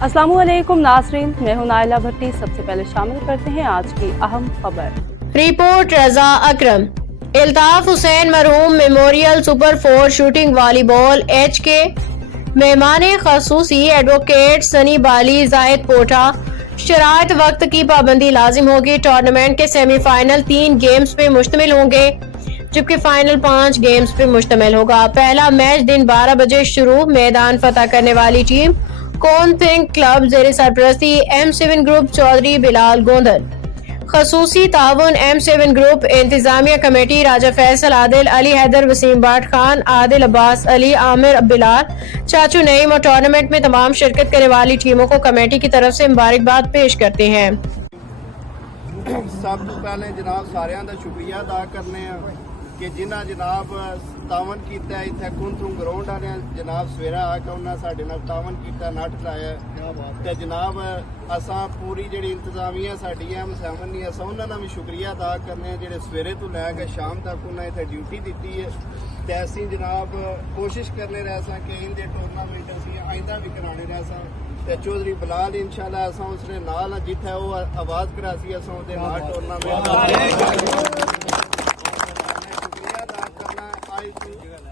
अस्सलामु अलैकुम नाज़रीन, मैं हूं नाइला भट्टी। सबसे पहले शामिल करते हैं आज की अहम खबर। रिपोर्ट रजा अकरम। इल्ताफ हुसैन मरहूम memorial super 4 shooting volleyball HK मेहमान खसूसी एडवोकेट सनी बाली जाहिद पोटा। शराइत वक्त की पाबंदी लाजिम होगी। टूर्नामेंट के सेमीफाइनल 3 गेम्स पे मुश्तमिल होंगे जबकि फाइनल 5 गेम्स पे मुश्तमिल होगा। पहला मैच दिन 12 बजे शुरू। मैदान फतह करने वाली टीम कौन थिंक क्लब जेर सरपरस्ती M7 ग्रुप चौधरी बिलाल गोंदल। खसूसी ताउन M7 ग्रुप इंतजामिया कमेटी राजा फैसल आदिल अली हैदर वसीम बाट खान आदिल अब्बास अली आमिर बिलाल चाचू नईम। और टूर्नामेंट में तमाम शिरकत करने वाली टीमों को कमेटी की तरफ से मुबारकबाद पेश करते हैं। सब तो पहले जनाब सारिਆਂ ਦਾ ਸ਼ੁਕਰੀਆ ਅਦਾ ਕਰਨੇ ਆ ਕਿ ਜਿਨ੍ਹਾਂ ਜਨਾਬ ਤਾਵਨ ਕੀਤਾ ਇੱਥੇ ਕੁੰਤੂ ਗਰਾਊਂਡ ਵਾਲਿਆਂ ਜਨਾਬ ਸਵੇਰਾ ਆ ਕੇ ਉਹਨਾਂ ਸਾਡੇ ਨਾਲ ਤਾਵਨ ਕੀਤਾ ਨੱਟ ਲਾਇਆ ਤੇ ਜਨਾਬ ਅਸਾਂ ਪੂਰੀ ਜਿਹੜੀ ਇੰਤਜ਼ਾਮੀਆ ਸਾਡੀ ਹੈ M7 ਨਹੀਂ ਅਸਾਂ ਉਹਨਾਂ ਦਾ ਵੀ ਸ਼ੁਕਰੀਆ ਅਦਾ ਕਰਨੇ ਆ ਜਿਹੜੇ ਸਵੇਰੇ ਤੋਂ ਲੈ ਕੇ ਸ਼ਾਮ ਤੱਕ ਉਹਨਾਂ ਇੱਥੇ ਡਿਊਟੀ ਦਿੱਤੀ ਹੈ ਤੇ ਅਸੀਂ ਜਨਾਬ ਕੋਸ਼ਿਸ਼ ਕਰਨੇ ਰਹਿ ਸਾਂ ਕਿ ਇਹਦੇ ਟੂਰਨਾਮੈਂਟ ਅਸੀਂ ਆਇੰਦਾ ਵੀ ਕਰਾਣੇ ਰਹਿ ਸਾਂ ਤੇ ਚੌਧਰੀ ਬਿਲਾਲ इंशाल्लाह असां उसने नाल जिथे वो आवाज करासी असां उहदे नाल टूर्नामेंट शुक्रिया अदा करना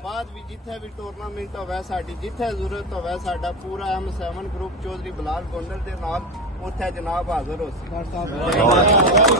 बाद भी जिथे भी टूर्नामेंट होवे साडी जिथे जरूरत होवे साडा पूरा M7 ग्रुप चौधरी बिलाल गोंडल दे नाल उत्थे जनाब हाजिर हो सी।